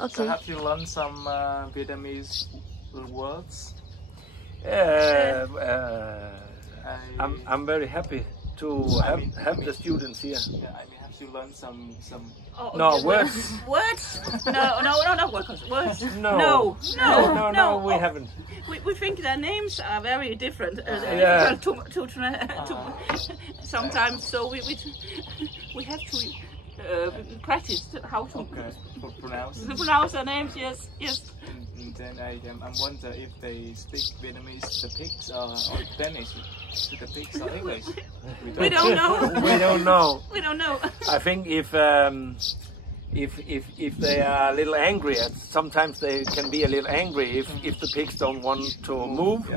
Okay. So have you learned some Vietnamese words? I'm very happy to have the students here. Yeah, I mean, have you learned some? Words. Words? No, words. No, we haven't. We think their names are very different. Sometimes, so we have to practice how to pronounce their names. Yes. And then I'm wonder if they speak Vietnamese, the pigs, or Danish, the pigs, or English. We don't know. We don't know. We don't know. I think if they are a little angry, sometimes they can be a little angry if the pigs don't want to move.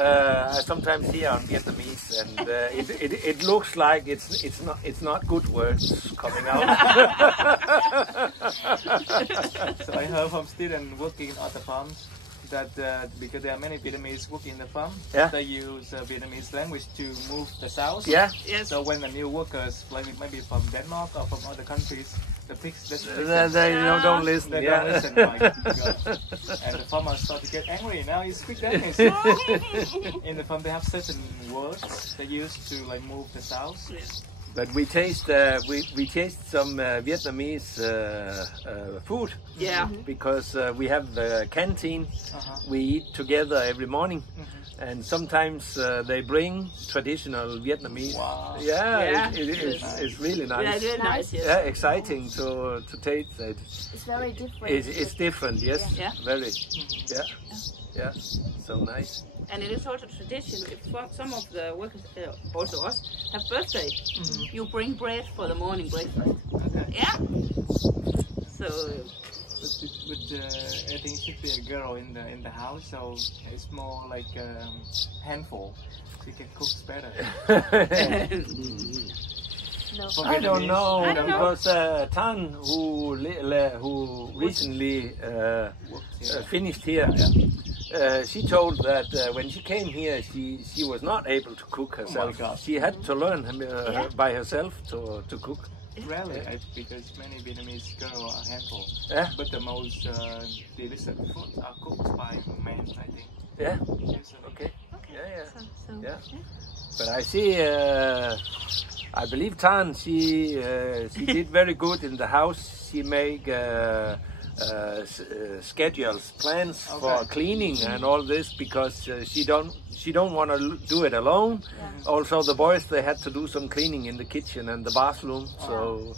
I sometimes hear on Vietnamese, and it looks like it's not good words coming out. So I heard from students working at the farms that because there are many Vietnamese working in the farm, they use Vietnamese language to move the sows. Yes. So when the new workers, like maybe from Denmark or from other countries, the pigs they don't listen. They don't listen. And the farmers start to get angry. Now you speak Danish. In the farm, they have certain words they use to like move the sows. But we taste some Vietnamese food. Yeah. Because we have the canteen. We eat together every morning. And sometimes they bring traditional Vietnamese. Wow. It's really nice. Yeah, really nice. Yes. Yeah, exciting to taste it. It's very different. It's different, yes. Yeah. Very. Yeah. So nice. And it is also tradition. If some of the workers, also us, have birthday, you bring bread for the morning breakfast. Okay. Yeah. So. I think it should be a girl in the house, so it's more like a handful. She can cook better. No. I don't know because Tan, who recently finished here, she told that when she came here, she was not able to cook herself. Oh my God. She had to learn by herself to cook. Really, because many Vietnamese girls are a handful. Yeah. But the most delicious foods are cooked by men, I think. Yeah. Usually. Okay. So, Yeah. But I see. I believe Tan. She did very good in the house. She make schedules, plans for cleaning and all this because she don't want to do it alone. Also, the boys, they had to do some cleaning in the kitchen and the bathroom. So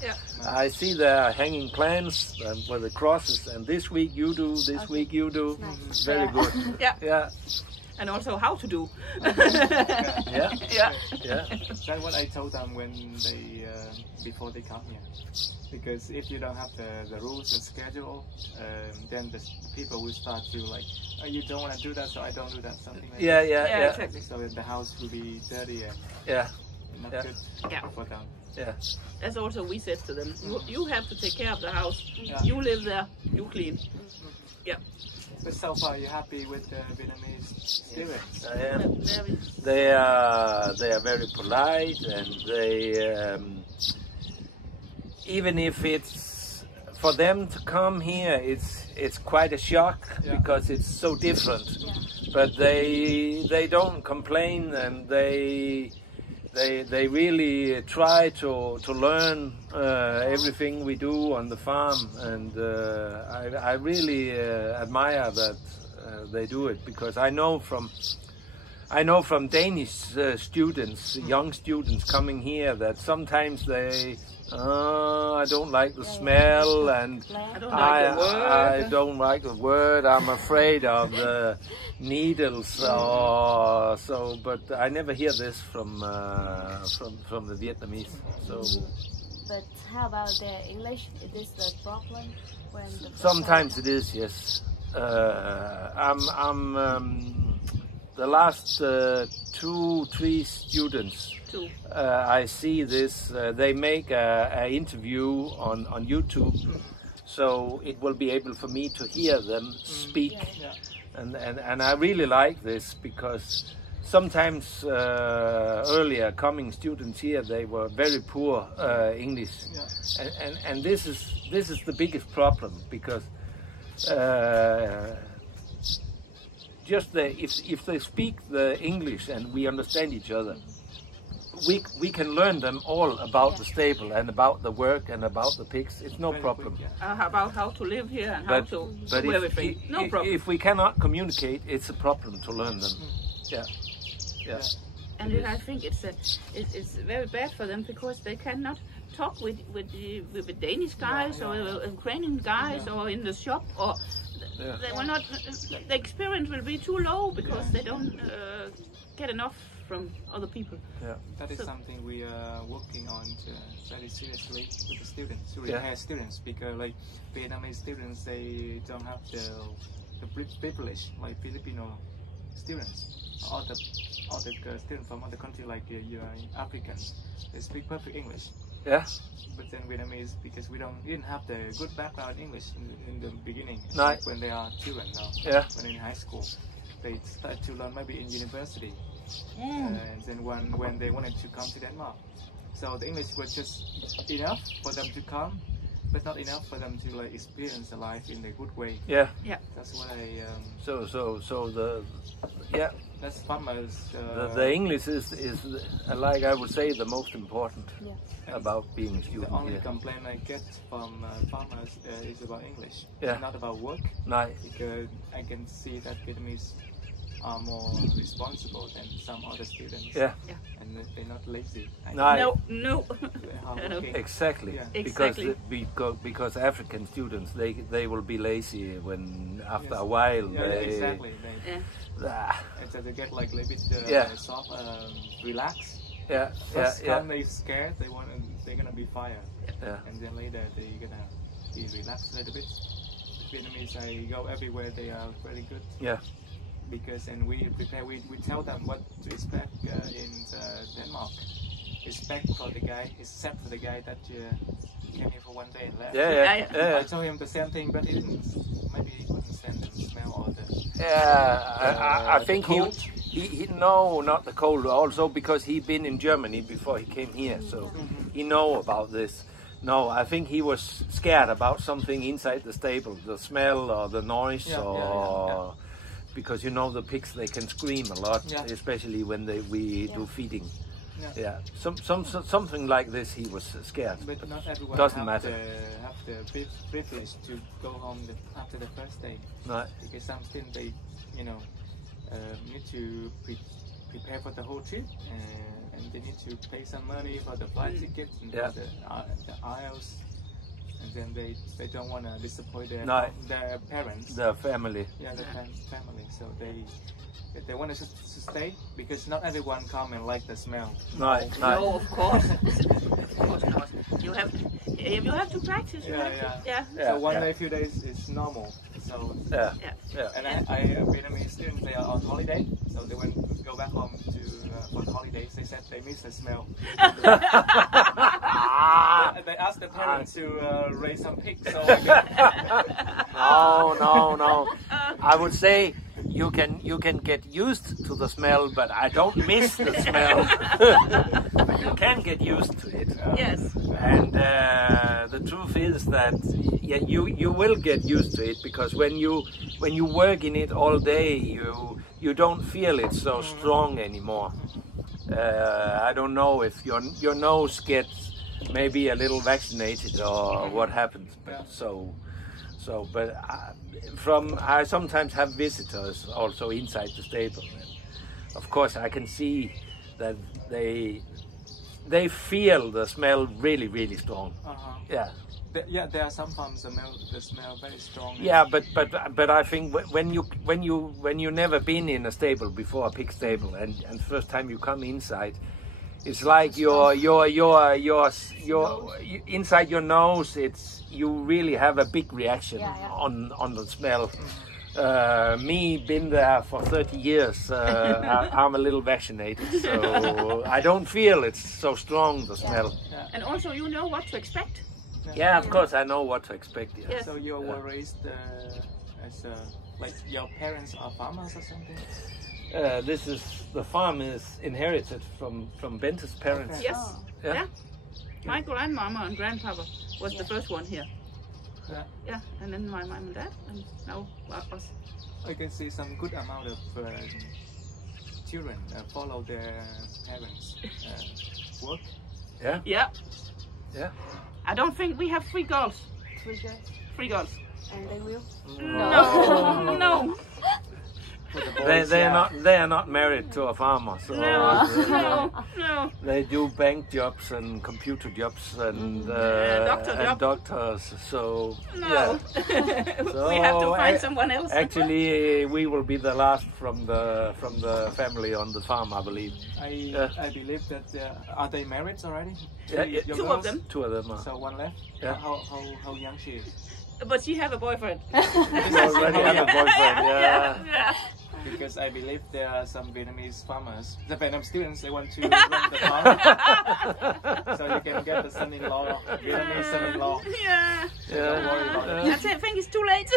I see they're hanging plans with the crosses. And this week you do, this week you do. Nice. Very good. Yeah. And also how to do. Yeah. That's what I told them when they before they come here. Because if you don't have the rules and schedule, then the people will start to like, oh, you don't want to do that, so I don't do that. Something like that. Yeah, exactly. So the house will be dirty and not good for them. Yeah. That's also we said to them. You have to take care of the house. Yeah. You live there. You clean. Yeah. But so far, you're happy with the Vietnamese students? I am. They are very polite, and they even if it's for them to come here, it's quite a shock because it's so different. But they don't complain, and they really try to learn everything we do on the farm, and I really admire that they do it, because I know from Danish students, young students coming here, that sometimes they I don't like the smell, and I don't like the word. I'm afraid of the needles, or so. But I never hear this from the Vietnamese. So. But how about their English? Is this the problem? Sometimes it is, yes. The last 2-3 students. I see this. They make an interview on YouTube, so it will be able for me to hear them speak, and I really like this, because sometimes earlier coming students here, they were very poor English, and this is the biggest problem, because if they speak the English and we understand each other, we can learn them all about the stable and about the work and about the pigs. It's no problem. About how to live here and how to do everything. No problem. If we cannot communicate, it's a problem to learn them. Yeah. And I think it's very bad for them, because they cannot talk with the Danish guys or Ukrainian guys or in the shop, or they will not. The experience will be too low because they don't get enough from other people. That is something we are working on very seriously with the students, to repair students, because like Vietnamese students, they don't have the privilege like Filipino students. All the students from other countries, like Africans, they speak perfect English. Yeah. But then Vietnamese, because we didn't have the good background in English in the beginning, like when they are children now, when in high school, they start to learn maybe in university, and then when they wanted to come to Denmark, so the English was just enough for them to come, but not enough for them to like experience the life in a good way. Yeah. That's what I. That's farmers. The English is like I would say the most important about being a student. The only complaint I get from farmers is about English. Not about work. Because I can see that Vietnamese are more responsible than some other students. And they're not lazy. No. Exactly. Because African students, they will be lazy when after a while exactly. They get like a little bit soft, relaxed. First time they scared, they're gonna be fired. And then later they're gonna be relaxed a little bit. Vietnamese, I go everywhere, they are very good. Because we tell them what to expect in Denmark. Expect for the guy, except for the guy that came here for one day and left. I told him the same thing, but he didn't. Maybe he couldn't stand the smell or the. I think he no, not the cold. Also because he'd been in Germany before he came here, so he know about this. No, I think he was scared about something inside the stable, the smell or the noise, because the pigs, they can scream a lot, especially when we do feeding. Something like this, he was scared. But not everyone have the privilege to go home after the first day. Because some students, they need to prepare for the whole trip, and they need to pay some money for the flight ticket and for the aisles. And then they don't want to disappoint their parents. Their family. Their family. So they want to stay, because not everyone come and like the smell. No, of course. Of course not. You have to practice. So one day, few days is normal. So And Vietnamese students, they are on holiday, so they go back home for the holidays. They said they miss the smell. They asked the parents to raise some pigs. So no. I would say you can get used to the smell, but I don't miss the smell. But you can get used to it. Yes. And the truth is that you will get used to it, because when you work in it all day, you don't feel it so strong anymore. I don't know if your nose gets maybe a little vaccinated or what happens, but but I sometimes have visitors also inside the stable, and of course I can see that they feel the smell really, really strong. There are some farms the smell very strong. But I think when you never been in a stable before, a pig stable, and first time you come inside, it's like your inside your nose. You really have a big reaction on the smell. Me been there for 30 years. I'm a little vaccinated, so I don't feel it's so strong, the smell. And also, you know what to expect. Of course I know what to expect. So you were raised as like your parents are farmers or something? This is the farm is inherited from Bente's parents. Okay. Yes. Yeah. Yeah. My grandmama and grandpapa was the first one here. Yeah. Yeah, and then my mom and dad, and now us. I can see some good amount of children follow their parents' work. Yeah. Yeah. Yeah. I don't think we have 3 girls. 3 girls. 3 girls. And they will? No. No. They are not married to a farmer, so No. they do bank jobs and computer jobs and doctors. So No. yeah. We have to find someone else. Actually, we will be the last from the family on the farm, I believe. I believe that are they married already? Yeah, Your 2 girls? of them. 2 of them are. So one left. Yeah. How young she is? But she have a boyfriend. They already have a boyfriend. Yeah. Yeah. Because I believe there are some Vietnamese farmers, the Vietnam students, they want to run the farm. So you can get the son-in-law, Vietnamese son-in-law. Yeah. So don't worry about it. I think it's too late.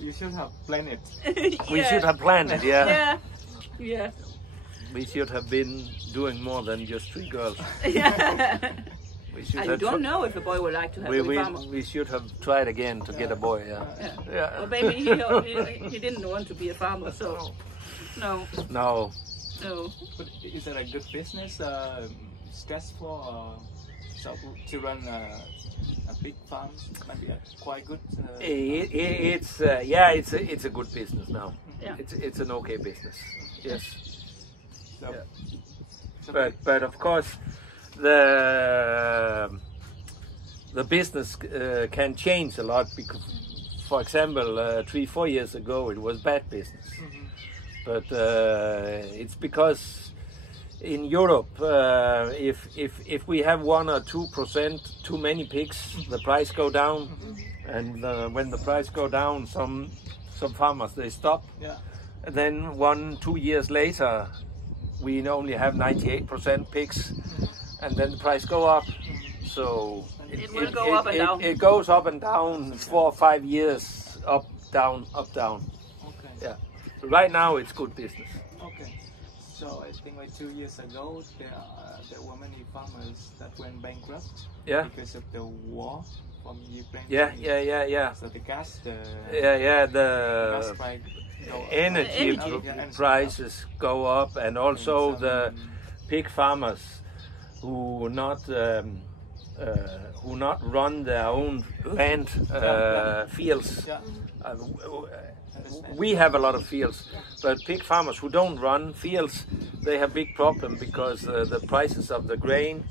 You should have planned it. We should have planned it. Yeah. Yeah. Yeah. We should have been doing more than just 3 girls. Yeah. We should I have don't know if a boy would like to have a farmer. we should have tried again to get a boy. Yeah. Yeah. Well, maybe he didn't want to be a farmer, so no. No. No. But is it a good business? Stressful? So to run a big farm might be quite good. It's a good business now. Yeah. It's an okay business. Yes. So, Yeah. so But of course the business can change a lot because, for example, 3-4 years ago it was bad business. But it's because in Europe, if we have 1 or 2% too many pigs, the price go down, and when the price go down, some farmers they stop. Yeah. And then 1-2 years later, we only have 98% pigs, and then the price go up. So It will go up and down. It goes up and down 4 or 5 years, up, down, up, down. Okay. Yeah. Right now it's good business. Okay. So I think like 2 years ago there were many farmers that went bankrupt. Yeah. Because of the war from Ukraine. Yeah. So the gas, the the gas price go up. energy prices go up, and also the pig farmers who not run their own land fields. Yeah. We have a lot of fields, but pig farmers who don't run fields, they have big problem because the prices of the grain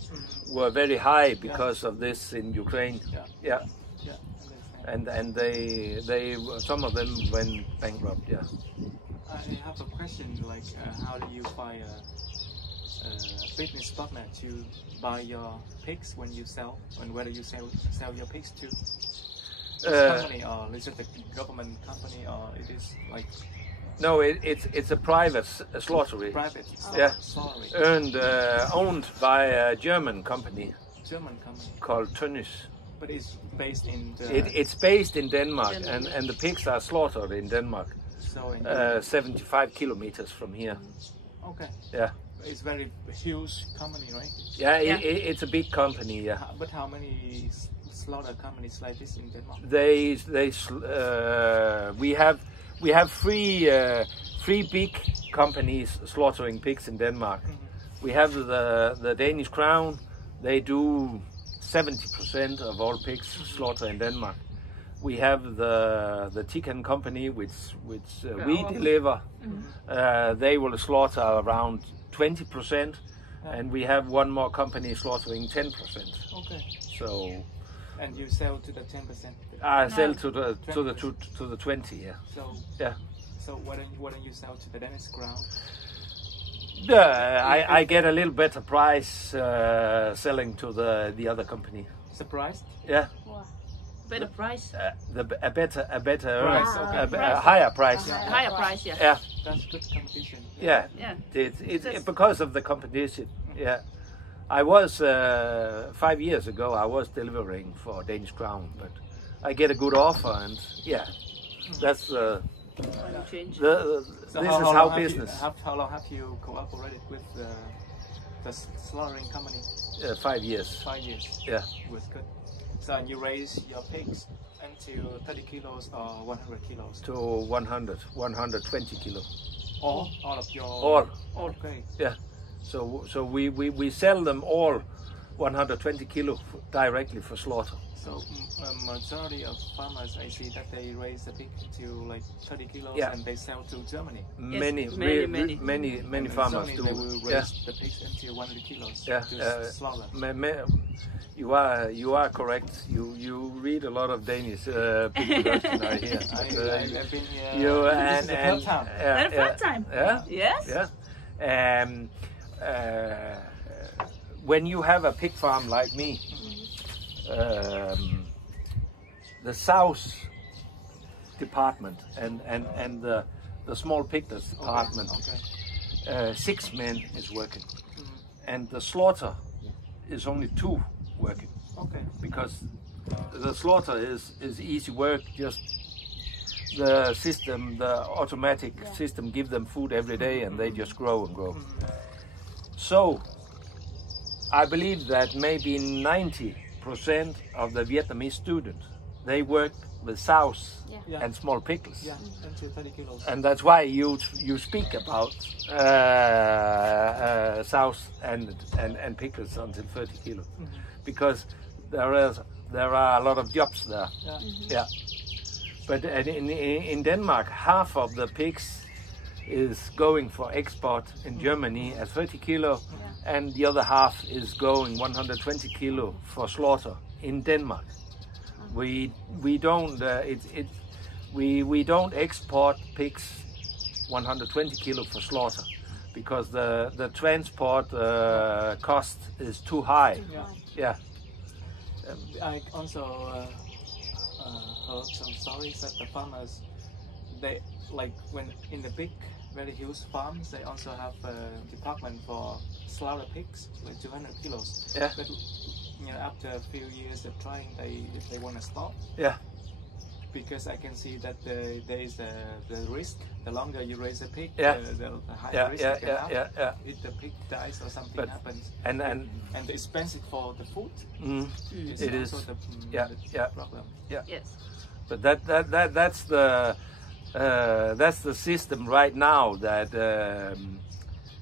were very high because of this in Ukraine. Yeah. And they some of them went bankrupt. Yeah. I have a question, like how do you find a business partner to buy your pigs when you sell, and whether you sell your pigs to this company, or is it a government company, or it is like? No, it's a private slaughtery. Private, owned by a German company. German company called Tönnies. But it's based in. It's based in Denmark, and the pigs are slaughtered in Denmark. So in 75 kilometers from here. Okay. Yeah. It's very huge company, right? Yeah, it's a big company. Yeah. But how many slaughter companies like this in Denmark? We have three big companies slaughtering pigs in Denmark. We have the Danish Crown. They do 70% of all pigs slaughtered in Denmark. We have the Chicken Company, which we deliver. They will slaughter around 20%, and we have one more company slaughtering 10%. Okay. So. And you sell to the 10%? I sell to the 20. Yeah. So. Yeah. So why don't you sell to the Danish Crown? I get a little better price selling to the other company. Surprised? Yeah. Wow. Better price. A better price, a higher price. Higher price, yeah. Yeah. That's good competition. Yeah. It's because of the competition. Yeah. I was 5 years ago. I was delivering for Danish Crown, but I get a good offer, and yeah, that's when you change. This is how business. How long have you cooperated with the slaughtering company? 5 years. 5 years. Yeah. It was good. So you raise your pigs until 30 kilos or 100 kilos? To 100, 120 kilo. All of your... All. Okay. Yeah. So we sell them all 120 kilo directly for slaughter. So majority of farmers, I see that they raise the pig to like 30 kilos and they sell to Germany. Many farmers do. They will raise the pigs until 100 kilos to slaughter. You are correct. You read a lot of Danish pig production, I hear. I've been here. This is the third time. The third time. Yeah. Yes. Yeah. When you have a pig farm like me, the south department and the small piglets department, 6 men is working, and the slaughter is only 2 working. Okay. Because the slaughter is easy work. Just the system, the automatic system, give them food every day, and they just grow and grow. So I believe that maybe 90% of the Vietnamese students, they work with sows and small piglets. Yeah, until 30 kilos. And that's why you speak about sows and piglets until 30 kilos, because there are a lot of jobs there. Yeah. But in Denmark, half of the pigs is going for export in Germany at 30 kilo, and the other half is going 120 kilo for slaughter in Denmark. We don't we don't export pigs 120 kilo for slaughter because the transport cost is too high. Yeah. I also heard some stories that the farmers, they like when in the big, very huge farms, they also have a department for slaughter pigs, like 200 kilos. Yeah. But after a few years of trying, they want to stop. Yeah. Because I can see that there is the risk. The longer you raise a pig, the higher risk you can have. If the pig dies or something happens, and the expensive for the food, it is also the problem. Yeah. Yes. But that's the system right now. That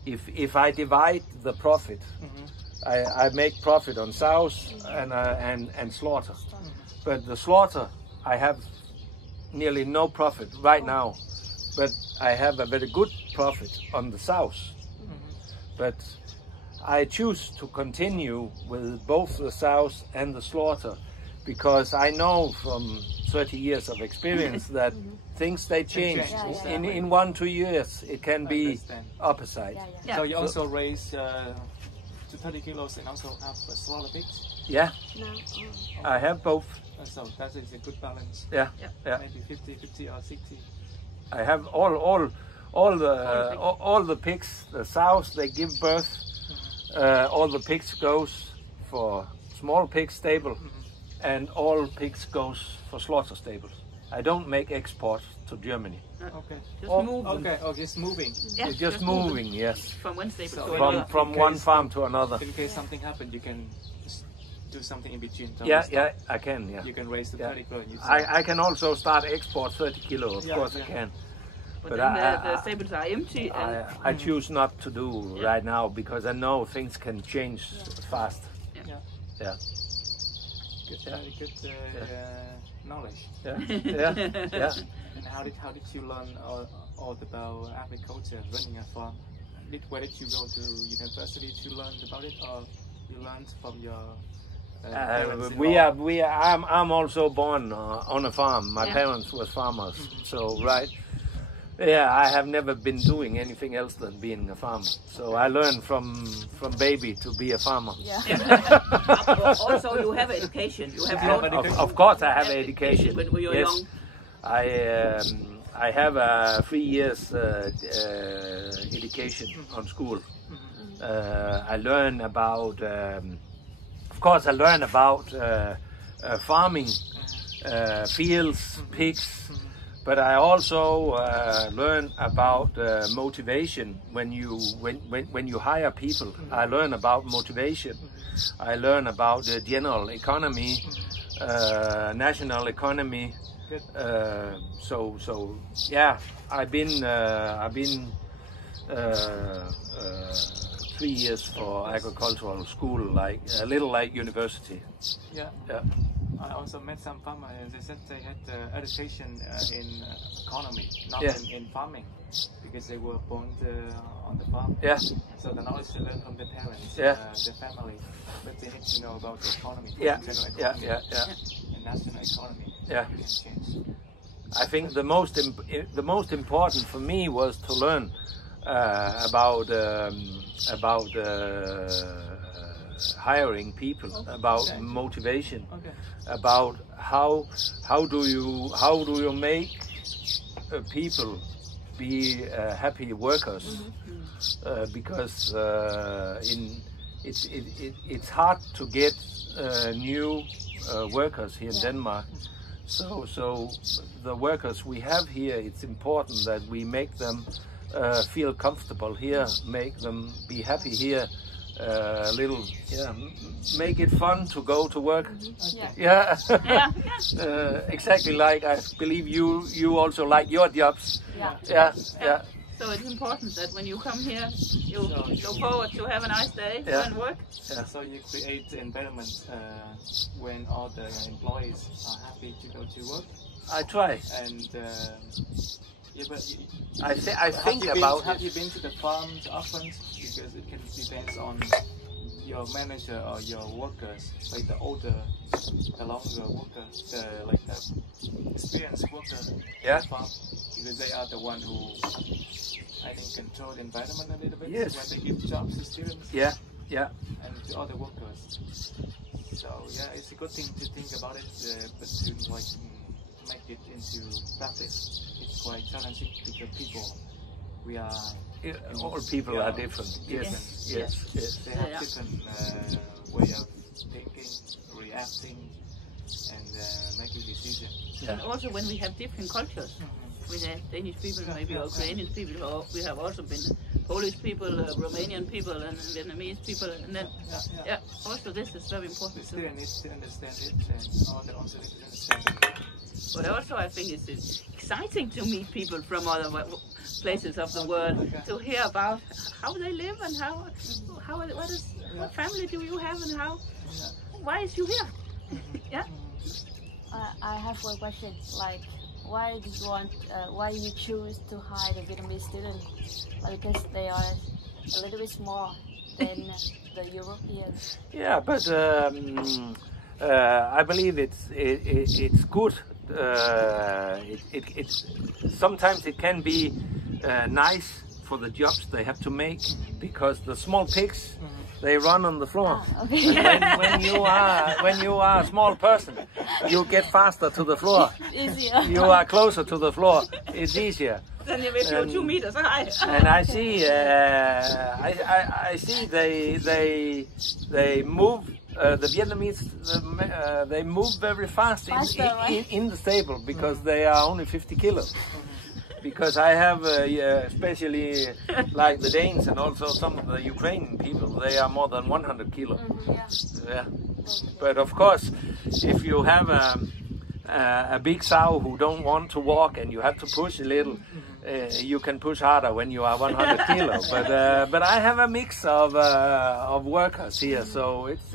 if I divide the profit, I make profit on sows and slaughter. But the slaughter, I have nearly no profit right now, but I have a very good profit on the sows. But I choose to continue with both the sows and the slaughter because I know from 30 years of experience that things they change. In 1-2 years it can be opposite. So you also raise to 30 kilos and also have slaughter pigs? Yeah. I have both. So that is a good balance. Yeah. Maybe 50 or 60. I have all the pigs, the sows, they give birth. All the pigs goes for small pig stable, and all pigs goes for slaughter stables. I don't make export to Germany. Okay. Just moving. Just moving. Yeah, just moving. Yes. From one stable to another. another. From one farm to another. In case something happens, you can do something in between. Yeah, I can. Yeah. You can raise the 30 kilo. I can also start export 30 kilo. Of course I can. But then the stables are empty. I choose not to do right now because I know things can change fast. Yeah. Very good knowledge. Yeah. And how did you learn all about agriculture, running a farm? Where did you go to university to learn about it, or you learned from your parents? I'm also born on a farm. My parents were farmers, so right. Yeah, I have never been doing anything else than being a farmer. So I learned from baby to be a farmer. Yeah. Also, you have education. You have of course, I have education. When you were young. I have a 3 years education on school. I learn about, of course, I learn about farming, fields, pigs. But I also learn about motivation when you hire people. I learn about motivation. I learn about the general economy, national economy. So yeah, I've been 3 years for agricultural school, like a little like university. Yeah. I also met some farmers. They said they had education in economy, not in farming, because they were born on the farm. Yeah. So the knowledge they learn from their parents, Yeah. their family, but they need to know about the economy, Yeah. general economy, Yeah. and national economy. Yeah. You can change. I think the most important for me was to learn about hiring people, about motivation, about how do you make people be happy workers, because it's hard to get new workers here in Denmark. So the workers we have here, it's important that we make them feel comfortable here, make them be happy here, make it fun to go to work. Yeah. Exactly like I believe you also like your jobs. Yeah. So it's important that when you come here, you look forward to have a nice day and work. Yeah. So you create environment when all the employees are happy to go to work. I try. And I think about it. Have you been to the farms often? Because it can depend on your manager or your workers, like the older, the longer worker, the experienced worker at the farm, because they are the one who, I think, control the environment a little bit when they give jobs to students. Yeah. And to other workers. So yeah, it's a good thing to think about it, but to make it into practice, it's quite challenging because all people are different. Yes. They have different way of thinking, reacting, and making decisions. And also when we have different cultures, we have Danish people, maybe Ukrainian people, or we have also been Polish people, Romanian people, and Vietnamese people, and then also this is very important. They still need to understand it, and all the also need to understand it. But also I think it's exciting to meet people from other places of the world, to hear about how they live and what family do you have and why is you here? Yeah. I have one question. Like, why you choose to hire the Vietnamese students? Because they are a little bit more than the Europeans. Yeah, but I believe it's good. Sometimes it can be nice for the jobs they have to make, because the small pigs, they run on the floor. And when you are a small person, you get faster to the floor. Easier. You are closer to the floor. It's easier. Then if you're 2 meters high. And I see, they move. The Vietnamese, they move very fast in the stable, because they are only 50 kilos. Because I have, especially like the Danes and also some of the Ukrainian people, they are more than 100 kilos. Yeah. But of course, if you have a big sow who don't want to walk and you have to push a little, you can push harder when you are 100 kilos. But I have a mix of workers here, so it's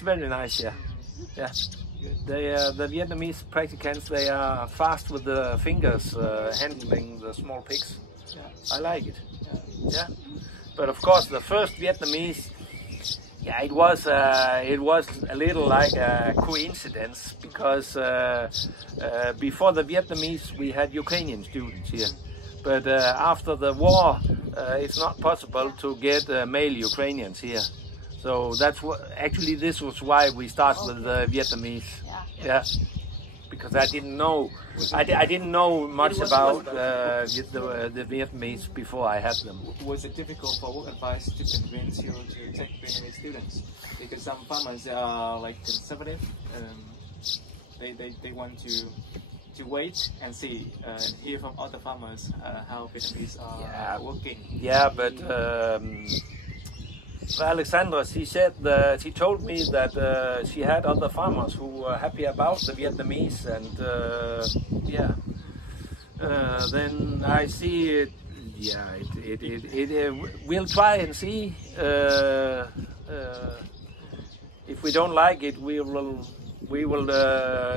very nice. Yeah. The Vietnamese practicants, they are fast with the fingers handling the small pigs. I like it. Yeah. But of course, the first Vietnamese, it was a little like a coincidence, because before the Vietnamese we had Ukrainian students here, but after the war it's not possible to get male Ukrainians here. So that's this was why we started with the Vietnamese. Yeah. Because I didn't know much about the Vietnamese before I had them. Was it difficult for work advice to convince you to take Vietnamese students? Because some farmers are like conservative. They want to to wait and see and hear from other farmers how Vietnamese are working. Yeah, but Alexandra, she told me that she had other farmers who were happy about the Vietnamese, and then I see it. Yeah, we'll try and see. If we don't like it, we will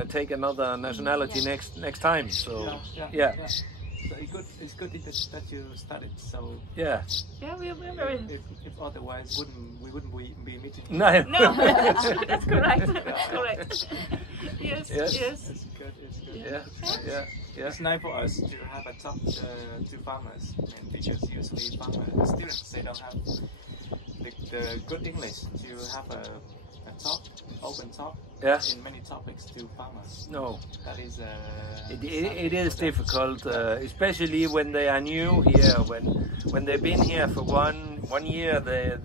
take another nationality next time. So yeah. So it's good that you started. So yeah, we're very. If otherwise, we wouldn't be meeting. No, that's correct. That's correct. Yes. It's good. Yeah. It's nice for us to have a talk to farmers, and because usually the students, they don't have the good English to have a talk, open talk. In many topics to farmers. No, that is. It is difficult, especially when they are new here. When they've been here for one year, they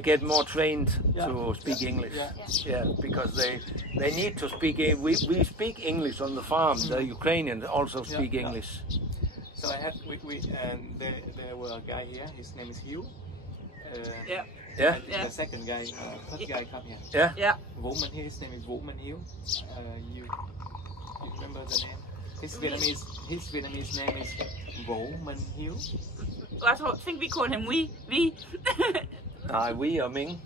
get more trained to speak English. Yeah, because they need to speak. We speak English on the farm. The Ukrainians also speak English. So I had and there were a guy here. His name is Hugh. The second guy, third guy come here. Yeah. Woman here, his name is Woman Hiếu. You remember the name? His Vietnamese name is Woman Hiếu. I think we call him we. We or Ming.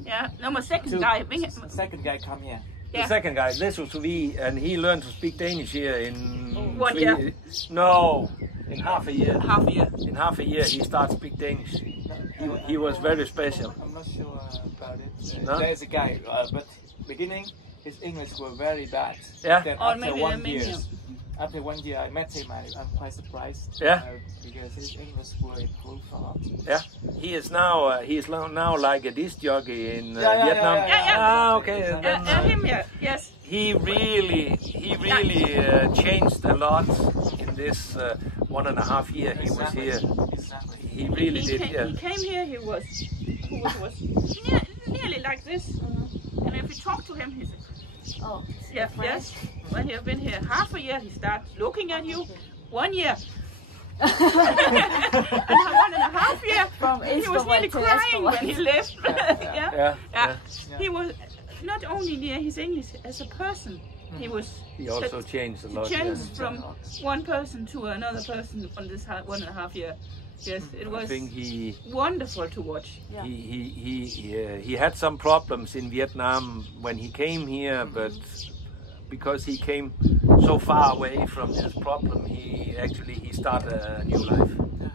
Yeah. No, my second guy. The second guy come here. Yeah. The second guy, this was we, and he learned to speak Danish here in 1 year. No, in half a year. Half a year. In half a year, he started to speak Danish. He was very special. I'm not sure about it. There's a guy, but beginning his English were very bad. Yeah. Then after 1 year, I met him. I'm quite surprised. Yeah. Because his English will improve a lot. Yeah. He is now like a disc jockey in Vietnam. Okay. Him. Yes. He really changed a lot in this 1.5 years he was here. Exactly. He really did. He came here. He was nearly like this. And if you talk to him, he says, "Oh, yes." When you've been here half a year, he starts looking at you. 1 year. And 1.5 years, he was nearly crying when he left. He was not only near his English as a person. He also changed a lot. Changed from one person to another person on this 1.5 year. Yes, it was wonderful to watch. Yeah. He had some problems in Vietnam when he came here, but because he came so far away from his problem, he started a new life. Yeah.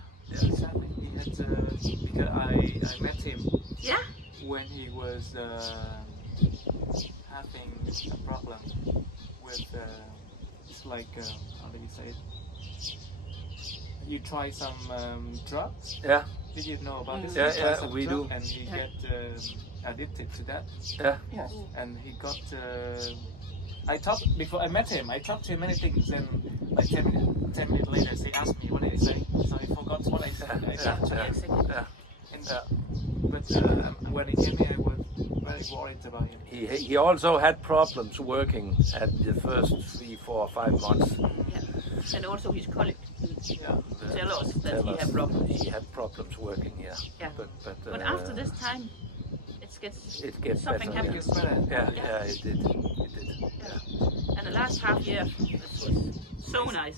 Exactly. He had because I met him. Yeah. When he was having a problem with it's like how do you say it? You try some drugs. Yeah. Did you know about this? Yeah, we do. And he get addicted to that. Yeah. Yes. And he got. Before I met him. I talked to him many things. Then, like 10 minutes later, he asked me what did he say. So I forgot what I said. But when he came here, I was very worried about him. He also had problems working at the first 3, 4, 5 months. Yeah. And also his colleague tell us that he had problems. He had problems working, Yeah. But after this time, it gets something better. happens. Yeah, it did. Yeah. And the last half year, it was so nice.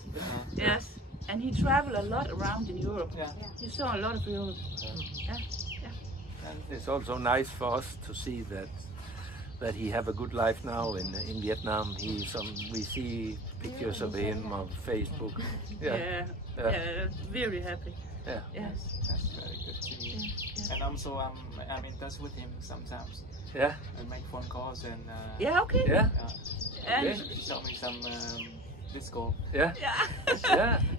Yes. And he traveled a lot around in Europe. Yeah. You saw a lot of Europe. Yeah. And it's also nice for us to see that he have a good life now in Vietnam. We see pictures of him on Facebook. Yeah. Very happy. Yeah. Yes. That's very good to hear. Yeah. And also I'm in touch with him sometimes. Yeah. I make phone calls and. Okay. Yeah. And he showed me some disco. Yeah.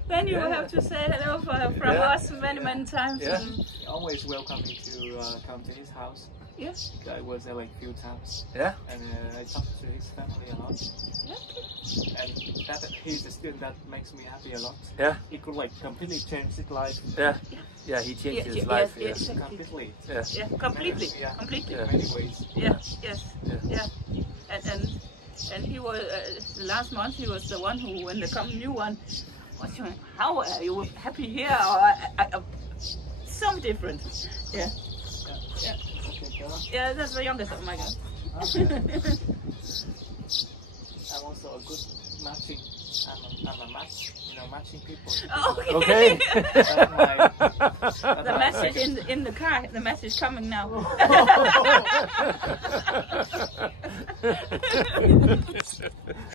Then you will have to say hello from us many times. Yeah. He always welcome me to come to his house. Yes. I was there like a few times. Yeah. And I talked to his family a lot. Yeah. And he's a student that makes me happy a lot. Yeah. He could like completely change his life. Yeah. Yeah, he changed his life. Yes, completely. Yeah, completely. Completely. In many ways. Yeah. And he was the last month. He was the one who, when there come new one, was saying, "How are you happy here?" Or so different. Yeah. Yeah. Yeah, that's the youngest of my girls. Okay. I'm also a good matching. I'm a match. You know, matching people. Okay. The message in the car. The message coming now.